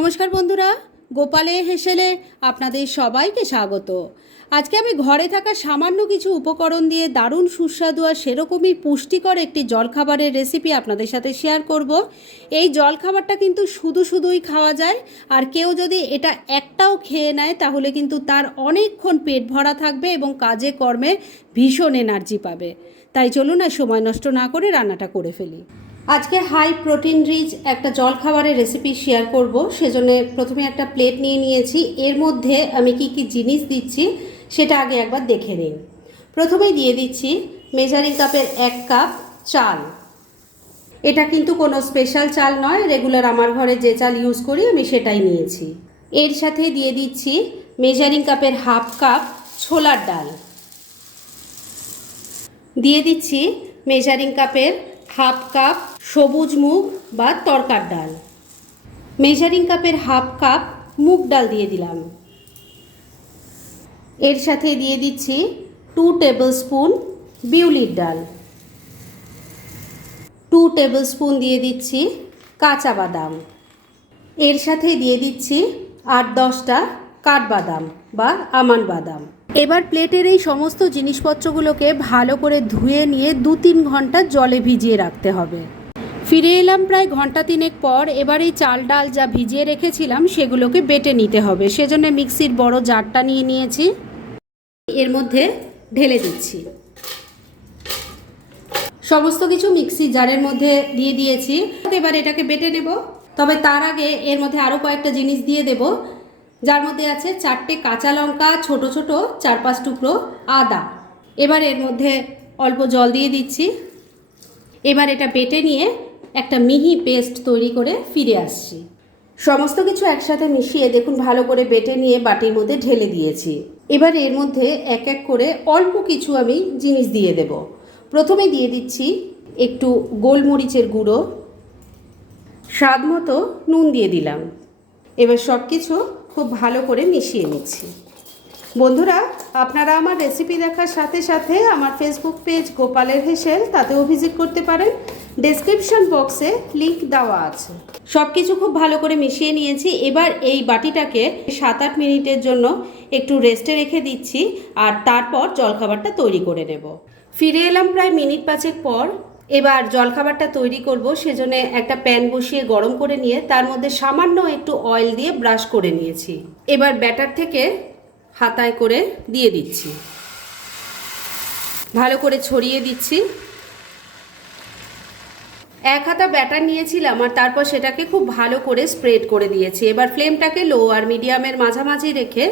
নমস্কার বন্ধুরা, গোপালে হেসেলে আপনাদের সবাইকে স্বাগত। আজকে আমি ঘরে থাকা সামান্য কিছু উপকরণ দিয়ে দারুণ সুস্বাদু আর সেরকমই পুষ্টিকর একটি জলখাবারের রেসিপি আপনাদের সাথে শেয়ার করব। এই জলখাবারটা কিন্তু শুধু শুধুই খাওয়া যায়, আর কেউ যদি এটা একটাও খেয়ে নেয়, তাহলে কিন্তু তার অনেকক্ষণ পেট ভরা থাকবে এবং কাজে কর্মে ভীষণ এনার্জি পাবে। তাই চলুন আর সময় নষ্ট না করে রান্নাটা করে ফেলি। আজকে হাই প্রোটিন রিচ একটা জলখাবারের রেসিপি শেয়ার করব। সেজন্য প্রথমে একটা প্লেট নিয়ে নিয়েছি। এর মধ্যে আমি কি কি জিনিস দিচ্ছি সেটা আগে একবার দেখে নিন। প্রথমেই দিয়ে দিচ্ছি মেজারিং কাপের এক কাপ চাল। এটা কিন্তু কোনো স্পেশাল চাল নয়। রেগুলার আমার ঘরে যে চাল ইউজ করি, আমি সেটাই নিয়েছি। এর সাথে দিয়ে দিচ্ছি মেজারিং কাপের হাফ কাপ ছোলার ডাল। দিয়ে দিচ্ছি মেজারিং কাপের হাফ কাপ সবুজ মুগ বা তরকার ডাল। মেজারিং কাপের হাফ কাপ মুগ ডাল দিয়ে দিলাম। এর সাথে দিয়ে দিচ্ছি টু টেবিল স্পুন বিউলির ডাল। টু টেবিল স্পুন দিয়ে দিচ্ছি কাঁচা বাদাম। এর সাথে দিয়ে দিচ্ছি আট দশটা কাঠবাদাম বা আমান বাদাম। এবার প্লেটের এই সমস্ত জিনিসপত্রগুলোকে ভালো করে ধুয়ে নিয়ে দু তিন ঘণ্টা জলে ভিজিয়ে রাখতে হবে। ফিরে এলাম প্রায় ঘণ্টা তিনেক পর, এবার এই চাল ডাল যা ভিজিয়ে রেখেছিলাম সেগুলোকে বেটে নিতে হবে। সেজন্য মিক্সির বড় জারটা নিয়ে নিয়েছি। এর মধ্যে ঢেলে দিচ্ছি। সমস্ত কিছু মিক্সি জারের মধ্যে দিয়ে দিয়েছি। এবার এটাকে বেটে নেব। তবে তার আগে এর মধ্যে আরও কয়েকটা জিনিস দিয়ে দেব। যার মধ্যে আছে চারটে কাঁচা লঙ্কা, ছোট ছোট চার পাঁচ টুকরো আদা। এবার এর মধ্যে অল্প জল দিয়ে দিচ্ছি। এবার এটা বেটে নিয়ে একটা মিহি পেস্ট তৈরি করে ফিরে আসছি। সমস্ত কিছু একসাথে মিশিয়ে দেখুন, ভালো করে বেটে নিয়ে বাটির মধ্যে ঢেলে দিয়েছি। এবার এর মধ্যে এক এক করে অল্প কিছু আমি জিনিস দিয়ে দেব। প্রথমে দিয়ে দিচ্ছি একটু গোলমরিচের গুঁড়ো। স্বাদ মতো নুন দিয়ে দিলাম। এবার সব কিছু খুব ভালো করে মিশিয়ে নিচ্ছি। বন্ধুরা, আপনারা আমার রেসিপি দেখার সাথে সাথে আমার ফেসবুক পেজ গোপালের হেসেল, তাতেও ভিজিট করতে পারেন। ডেসক্রিপশন বক্সে লিংক দেওয়া আছে। সব কিছু খুব ভালো করে মিশিয়ে নিয়েছি। এবার এই বাটিটাকে সাত আট মিনিটের জন্য একটু রেস্টে রেখে দিচ্ছি আর তারপর জলখাবারটা তৈরি করে নেব। ফিরে এলাম প্রায় মিনিট পাঁচেক পর। এবার জলখাবারটা তৈরি করব, সেজন্য একটা প্যান বসিয়ে গরম করে নিয়ে তার মধ্যে সামান্য একটু অয়েল দিয়ে ব্রাশ করে নিয়েছি। এবার ব্যাটার থেকে হাতায় করে দিয়ে দিচ্ছি। ভালো করে ছড়িয়ে দিচ্ছি। এক হাতা ব্যাটার নিয়েছিলাম আর তারপর সেটাকে খুব ভালো করে স্প্রেড করে দিয়েছি। এবার ফ্লেমটাকে লো আর মিডিয়ামের মাঝামাঝি রেখে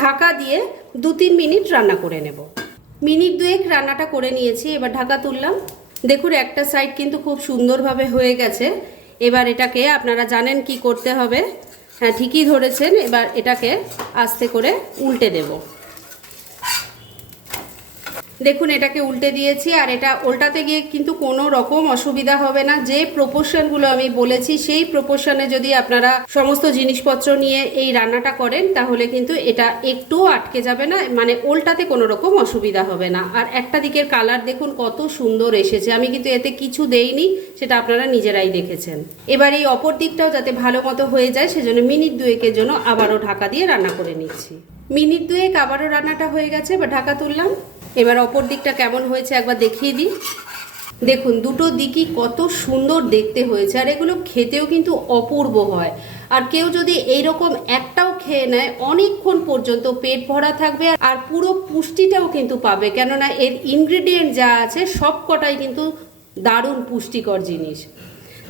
ঢাকা দিয়ে দু তিন মিনিট রান্না করে নেব। মিনিট দুয়েক রান্নাটা করে নিয়েছি, এবার ঢাকা তুললাম। দেখুন, একটা সাইড কিন্তু খুব সুন্দরভাবে হয়ে গেছে। এবার এটাকে আপনারা জানেন কি করতে হবে। হ্যাঁ ঠিকই ধরেছেন। এবার এটাকে আস্তে করে উল্টে দেব। দেখুন, এটাকে উল্টে দিয়েছি আর এটা উল্টাতে গিয়ে কিন্তু কোনো রকম অসুবিধা হবে না। যে প্রপোর্শনগুলো আমি বলেছি, সেই প্রপোর্শনে যদি আপনারা সমস্ত জিনিসপত্র নিয়ে এই রান্নাটা করেন, তাহলে কিন্তু এটা একটুও আটকে যাবে না মানে উল্টাতে কোনো রকম অসুবিধা হবে না। আর একটা দিকের কালার দেখুন, কত সুন্দর এসেছে। আমি কিন্তু এতে কিছু দেইনি, সেটা আপনারা নিজেরাই দেখেছেন। এবার এই অপর দিকটাও যাতে ভালো মতো হয়ে যায়, সেজন্য মিনিট দুয়েকের জন্য আবারও ঢাকা দিয়ে রান্না করে নিচ্ছি। মিনিট দুয়েক আবারও রান্নাটা হয়ে গেছে বা ঢাকা তুললাম। এবার অপর দিকটা কেমন হয়েছে একবার দেখিয়ে দিই। দেখুন, দুটো দিকই কত সুন্দর দেখতে হয়েছে, আর এগুলো খেতেও কিন্তু অপূর্ব হয়। আর কেউ যদি এইরকম একটাও খেয়ে নেয়, অনেকক্ষণ পর্যন্ত পেট ভরা থাকবে, আর পুরো পুষ্টিটাও কিন্তু পাবে। কেননা এর ইনগ্রেডিয়েন্ট যা আছে সব কটাই কিন্তু দারুণ পুষ্টিকর জিনিস।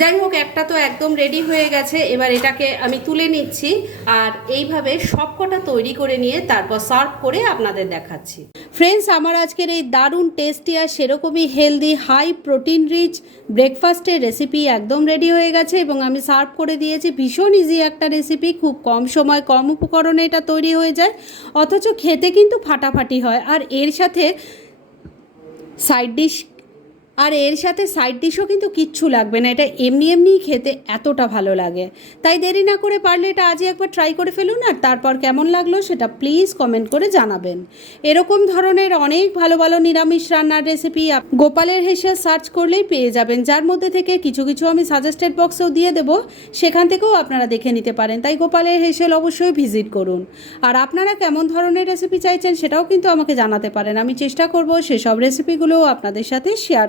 যাই হোক, একটা তো একদম রেডি হয়ে গেছে। এবার এটাকে আমি তুলে নিচ্ছি আর এইভাবে সবকটা তৈরি করে নিয়ে তারপর সার্ভ করে আপনাদের দেখাচ্ছি। ফ্রেন্ডস আমার আজকের এই দারুণ টেস্টি আর সেরকমই হেলদি হাই প্রোটিন রিচ ব্রেকফাস্টের রেসিপি একদম রেডি হয়ে গেছে এবং আমি সার্ভ করে দিয়েছি। ভীষণ ইজি একটা রেসিপি খুব কম সময়, কম উপকরণে এটা তৈরি হয়ে যায়। অথচ খেতে কিন্তু ফাটাফাটি হয়। আর এর সাথে সাইড ডিশ আর এর সাথে সাইড ডিশও কিন্তু কিচ্ছু লাগবে না। এটা এমনি এমনিই খেতে এতটা ভালো লাগে। তাই দেরি না করে পারলে এটা আজই একবার ট্রাই করে ফেলুন আর তারপর কেমন লাগল সেটা প্লিজ কমেন্ট করে জানাবেন। এরকম ধরনের অনেক ভালো ভালো নিরামিষ রান্নার রেসিপি গোপালের হেসে সার্চ করলেই পেয়ে যাবেন। যার মধ্যে থেকে কিছু কিছু আমি সাজেস্টেড বক্সেও দিয়ে দেবো। সেখান থেকেও আপনারা দেখে নিতে পারেন। তাই গোপালের হেসেল অবশ্যই ভিজিট করুন। আর আপনারা কেমন ধরনের রেসিপি চাইছেন সেটাও কিন্তু আমাকে জানাতে পারেন। আমি চেষ্টা করব সেসব রেসিপিগুলোও আপনাদের সাথে শেয়ার